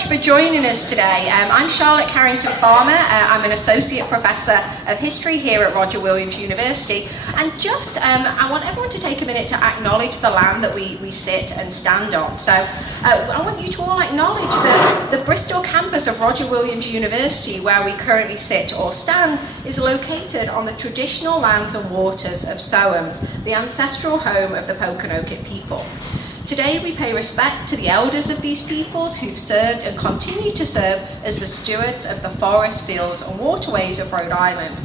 much for joining us today. I'm Charlotte Carrington Farmer. I'm an Associate Professor of History here at Roger Williams University. And I want everyone to take a minute to acknowledge the land that we sit and stand on. So I want you to all acknowledge the Bristol campus of Roger Williams University, where we currently sit or stand, is located on the traditional lands and waters of Sohams, the ancestral home of the Pokanoket people. Today we pay respect to the elders of these peoples who've served and continue to serve as the stewards of the forests, fields and waterways of Rhode Island.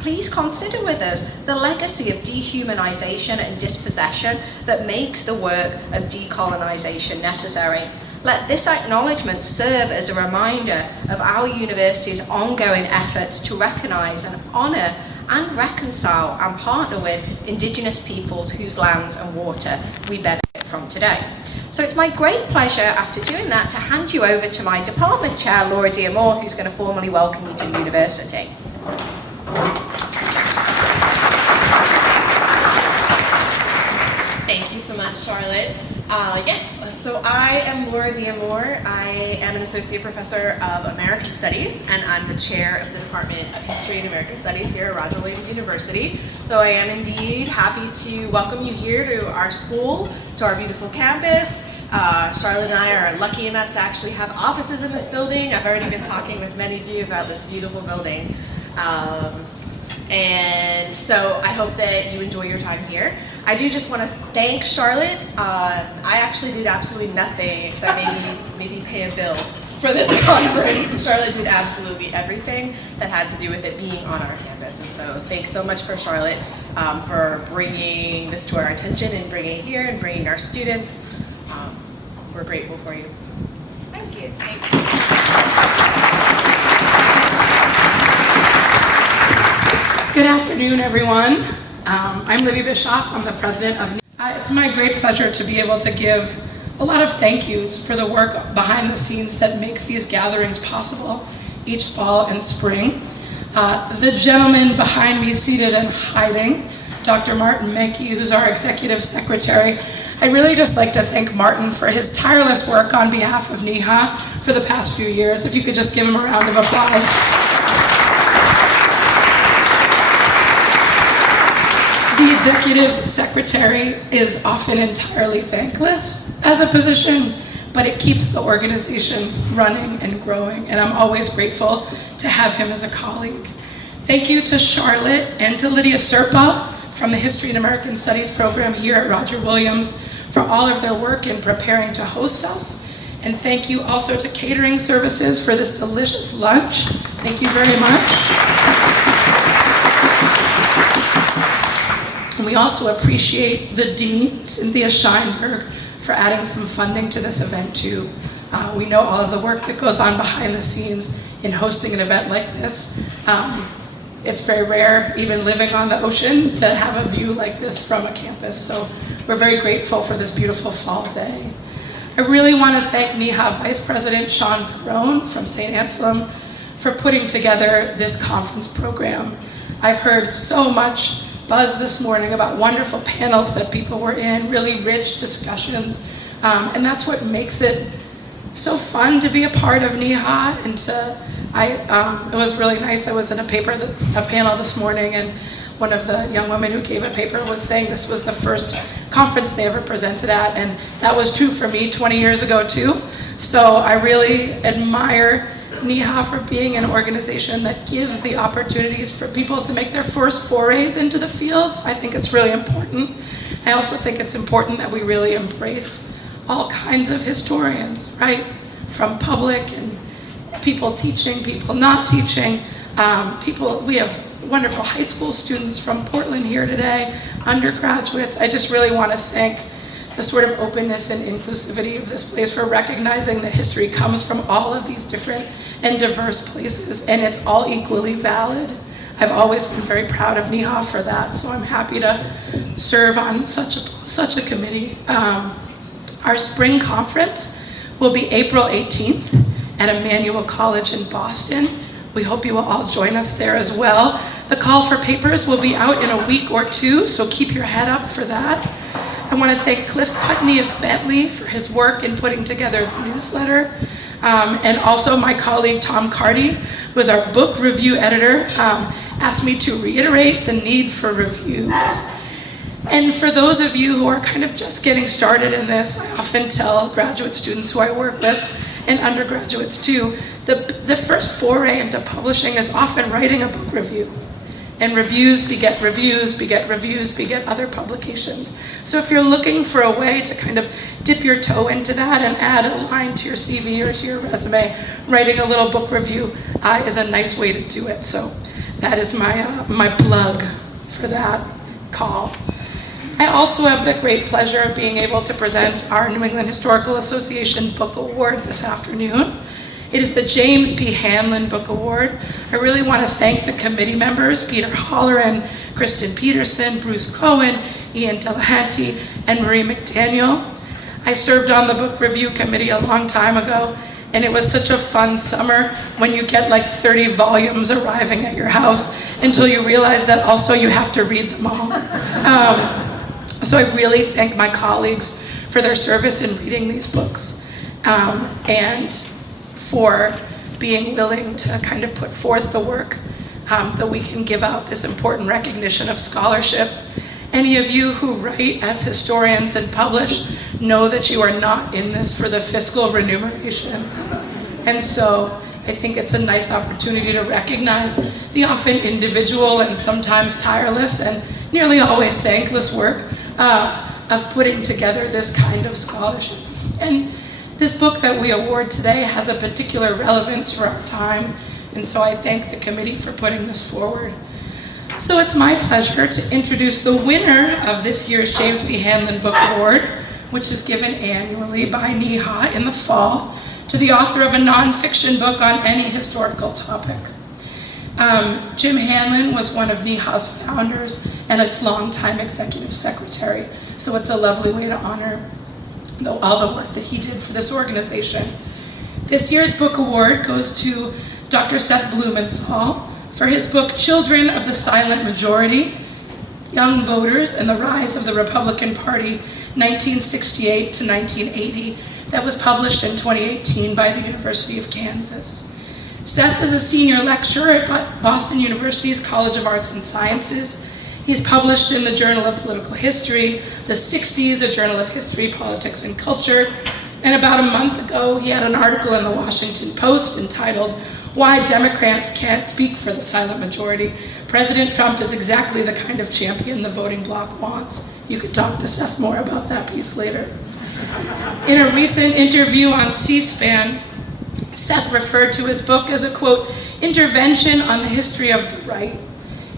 Please consider with us the legacy of dehumanization and dispossession that makes the work of decolonization necessary. Let this acknowledgement serve as a reminder of our university's ongoing efforts to recognize and honor and reconcile and partner with Indigenous peoples whose lands and water we benefit from today. So it's my great pleasure, after doing that, to hand you over to my department chair, Laura Diamore, who's going to formally welcome you to the university. Thank you so much, Charlotte. So I am Laura Diamore. I am an Associate Professor of American Studies, and I'm the Chair of the Department of History and American Studies here at Roger Williams University. So I am indeed happy to welcome you here to our school, to our beautiful campus. Charlotte and I are lucky enough to actually have offices in this building. I've already been talking with many of you about this beautiful building. And so I hope that you enjoy your time here. I do just want to thank Charlotte. I actually did absolutely nothing except maybe pay a bill for this conference. Charlotte did absolutely everything that had to do with it being on our campus. And so thanks so much for Charlotte for bringing this to our attention and bringing it here and bringing our students. We're grateful for you. Thank you. Thanks. Good afternoon, everyone. I'm Libby Bischof. I'm the president of NEHA. It's my great pleasure to be able to give a lot of thank yous for the work behind the scenes that makes these gatherings possible each fall and spring. The gentleman behind me seated and hiding, Dr. Martin Menke, who's our executive secretary. I'd really just like to thank Martin for his tireless work on behalf of NEHA for the past few years. If you could just give him a round of applause. The executive secretary is often entirely thankless as a position, but it keeps the organization running and growing, and I'm always grateful to have him as a colleague. Thank you to Charlotte and to Lydia Serpa from the History and American Studies program here at Roger Williams for all of their work in preparing to host us. And thank you also to Catering Services for this delicious lunch. Thank you very much. And we also appreciate the Dean, Cynthia Scheinberg, for adding some funding to this event too. We know all of the work that goes on behind the scenes in hosting an event like this. It's very rare, even living on the ocean, to have a view like this from a campus. So we're very grateful for this beautiful fall day. I really want to thank NEHA Vice President Sean Perrone from St. Anselm for putting together this conference program. I've heard so much buzz this morning about wonderful panels that people were in, really rich discussions, and that's what makes it so fun to be a part of NEHA. And it was really nice. I was in a panel this morning, and one of the young women who gave a paper was saying this was the first conference they ever presented at, and that was true for me 20 years ago too. So I really admire NEHA for being an organization that gives the opportunities for people to make their first forays into the fields. I think it's really important. I also think it's important that we really embrace all kinds of historians, right? From public and people teaching, people not teaching, we have wonderful high school students from Portland here today, undergraduates. I just really want to thank the sort of openness and inclusivity of this place for recognizing that history comes from all of these different and diverse places, and it's all equally valid. I've always been very proud of NEHA for that, so I'm happy to serve on such a committee. Our spring conference will be April 18th at Emmanuel College in Boston. We hope you will all join us there as well. The call for papers will be out in a week or two, so keep your head up for that. I want to thank Cliff Putney of Bentley for his work in putting together the newsletter. And also my colleague Tom Carty, who is our book review editor, asked me to reiterate the need for reviews. And for those of you who are kind of just getting started in this, I often tell graduate students who I work with, and undergraduates too, the first foray into publishing is often writing a book review. And reviews beget reviews, beget reviews, beget other publications. So if you're looking for a way to kind of dip your toe into that and add a line to your CV or to your resume, writing a little book review is a nice way to do it. So that is my plug for that call. I also have the great pleasure of being able to present our New England Historical Association Book Award this afternoon. It is the James P. Hanlon Book Award. I really want to thank the committee members, Peter Holleran, Kristen Peterson, Bruce Cohen, Ian Delahanty, and Marie McDaniel. I served on the book review committee a long time ago, and it was such a fun summer when you get like 30 volumes arriving at your house until you realize that also you have to read them all. So I really thank my colleagues for their service in reading these books and for being willing to kind of put forth the work that we can give out this important recognition of scholarship. Any of you who write as historians and publish know that you are not in this for the fiscal remuneration. And so I think it's a nice opportunity to recognize the often individual and sometimes tireless and nearly always thankless work of putting together this kind of scholarship. And this book that we award today has a particular relevance for our time, and so I thank the committee for putting this forward. So it's my pleasure to introduce the winner of this year's James P. Hanlon Book Award, which is given annually by NEHA in the fall, to the author of a nonfiction book on any historical topic. Jim Hanlon was one of NEHA's founders and its longtime executive secretary, so it's a lovely way to honor all the work that he did for this organization. This year's book award goes to Dr. Seth Blumenthal for his book Children of the Silent Majority, Young Voters and the Rise of the Republican Party, 1968 to 1980, that was published in 2018 by the University of Kansas. Seth is a senior lecturer at Boston University's College of Arts and Sciences. He's published in the Journal of Political History, the 60s, a Journal of History, Politics, and Culture. And about a month ago, he had an article in the Washington Post entitled, "Why Democrats Can't Speak for the Silent Majority. President Trump is exactly the kind of champion the voting bloc wants." You could talk to Seth more about that piece later. In a recent interview on C-SPAN, Seth referred to his book as a, quote, intervention on the history of the right.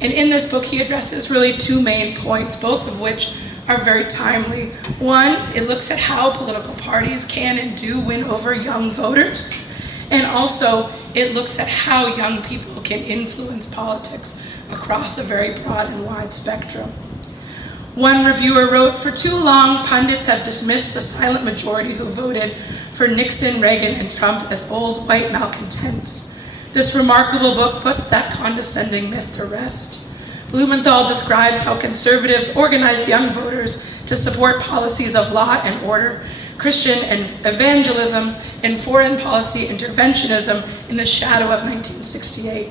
And in this book, he addresses really two main points, both of which are very timely. One, it looks at how political parties can and do win over young voters. And also, it looks at how young people can influence politics across a very broad and wide spectrum. One reviewer wrote, "For too long, pundits have dismissed the silent majority who voted for Nixon, Reagan, and Trump as old white malcontents. This remarkable book puts that condescending myth to rest. Blumenthal describes how conservatives organized young voters to support policies of law and order, Christian and evangelism, and foreign policy interventionism in the shadow of 1968.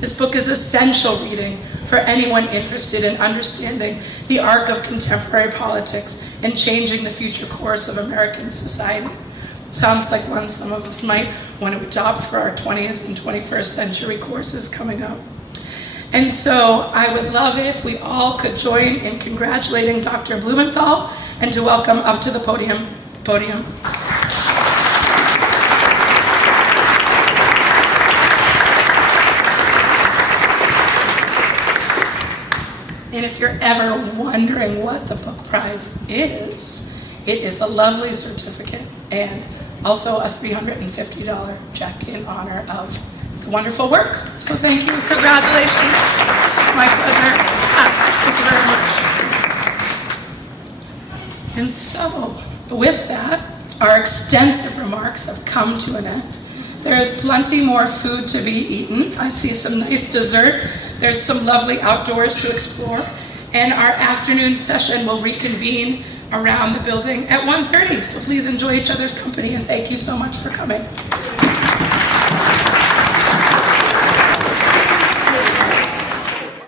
This book is essential reading for anyone interested in understanding the arc of contemporary politics and changing the future course of American society." Sounds like one some of us might want to adopt for our 20th and 21st century courses coming up. And so I would love it if we all could join in congratulating Dr. Blumenthal and to welcome up to the podium. And if you're ever wondering what the book prize is, it is a lovely certificate and also a $350 check in honor of the wonderful work. So thank you, congratulations. My pleasure. Thank you very much. And so, with that, our extensive remarks have come to an end. There is plenty more food to be eaten. I see some nice dessert. There's some lovely outdoors to explore. And our afternoon session will reconvene around the building at 1:30. So please enjoy each other's company and thank you so much for coming.